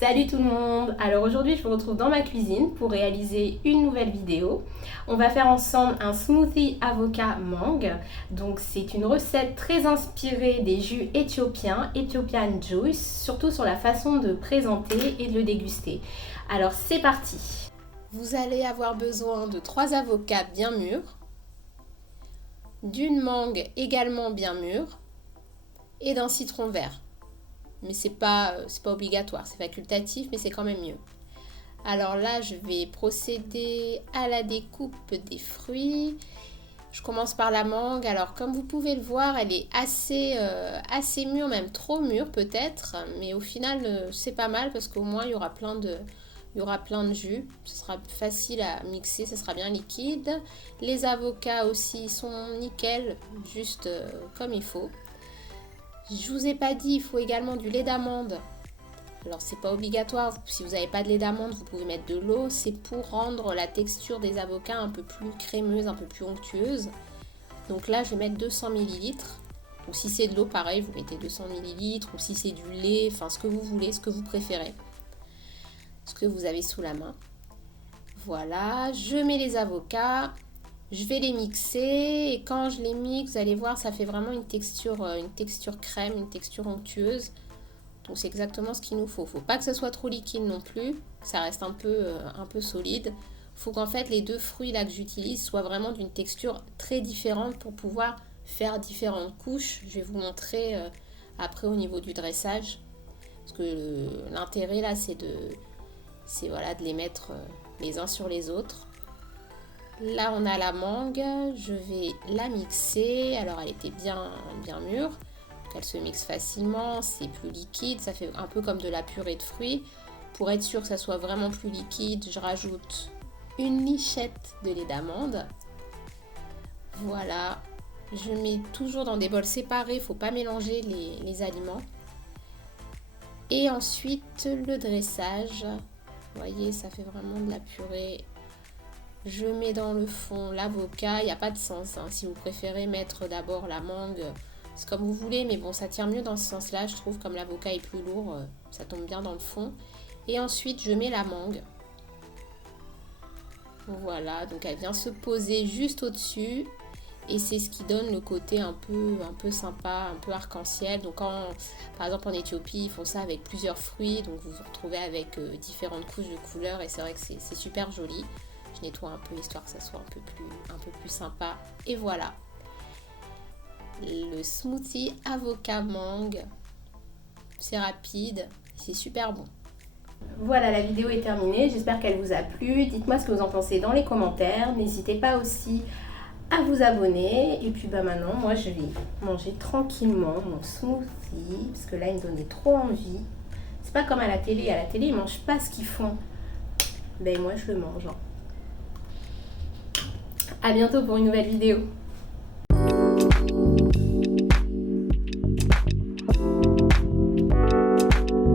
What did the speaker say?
Salut tout le monde! Alors aujourd'hui je vous retrouve dans ma cuisine pour réaliser une nouvelle vidéo. On va faire ensemble un smoothie avocat mangue. Donc c'est une recette très inspirée des jus éthiopiens, Ethiopian Juice, surtout sur la façon de présenter et de le déguster. Alors c'est parti! Vous allez avoir besoin de 3 avocats bien mûrs, d'une mangue également bien mûre et d'un citron vert. Mais c'est pas obligatoire, c'est facultatif, mais c'est quand même mieux. Alors là, je vais procéder à la découpe des fruits. Je commence par la mangue. Alors comme vous pouvez le voir, elle est assez mûre, même trop mûre peut-être. Mais au final, c'est pas mal parce qu'au moins il y aura plein de jus. Ce sera facile à mixer, ça sera bien liquide. Les avocats aussi sont nickel, juste comme il faut. Je vous ai pas dit, il faut également du lait d'amande. Alors c'est pas obligatoire, si vous n'avez pas de lait d'amande, vous pouvez mettre de l'eau. C'est pour rendre la texture des avocats un peu plus crémeuse, un peu plus onctueuse. Donc là je vais mettre 200 ml. Donc si c'est de l'eau, pareil, vous mettez 200 ml. Ou si c'est du lait, enfin ce que vous voulez, ce que vous préférez. Ce que vous avez sous la main. Voilà, je mets les avocats. Je vais les mixer et quand je les mixe, vous allez voir, ça fait vraiment une texture crème, une texture onctueuse. Donc c'est exactement ce qu'il nous faut. Faut pas que ce soit trop liquide non plus, que ça reste un peu solide. Faut qu'en fait les deux fruits là que j'utilise soient vraiment d'une texture très différente pour pouvoir faire différentes couches. Je vais vous montrer après au niveau du dressage. Parce que l'intérêt là c'est de les mettre les uns sur les autres. Là, on a la mangue, je vais la mixer. Alors, elle était bien mûre, donc elle se mixe facilement, c'est plus liquide, ça fait un peu comme de la purée de fruits. Pour être sûr que ça soit vraiment plus liquide, je rajoute une lichette de lait d'amande. Voilà, je mets toujours dans des bols séparés, il ne faut pas mélanger les aliments. Et ensuite, le dressage. Vous voyez, ça fait vraiment de la purée. Je mets dans le fond l'avocat, il n'y a pas de sens. Si vous préférez mettre d'abord la mangue, c'est comme vous voulez, mais bon, ça tient mieux dans ce sens-là, je trouve, comme l'avocat est plus lourd, ça tombe bien dans le fond. Et ensuite, je mets la mangue. Voilà, donc elle vient se poser juste au-dessus. Et c'est ce qui donne le côté un peu sympa, un peu arc-en-ciel. Donc par exemple en Éthiopie, ils font ça avec plusieurs fruits, donc vous vous retrouvez avec différentes couches de couleurs et c'est vrai que c'est super joli. Je nettoie un peu histoire que ça soit un peu plus sympa. Et voilà, le smoothie avocat mangue. C'est rapide, c'est super bon. Voilà, la vidéo est terminée. J'espère qu'elle vous a plu. Dites-moi ce que vous en pensez dans les commentaires. N'hésitez pas aussi à vous abonner. Et puis maintenant, moi je vais manger tranquillement mon smoothie. Parce que là, il me donnait trop envie. C'est pas comme à la télé. À la télé, ils mangent pas ce qu'ils font. Ben moi, je le mange. À bientôt pour une nouvelle vidéo.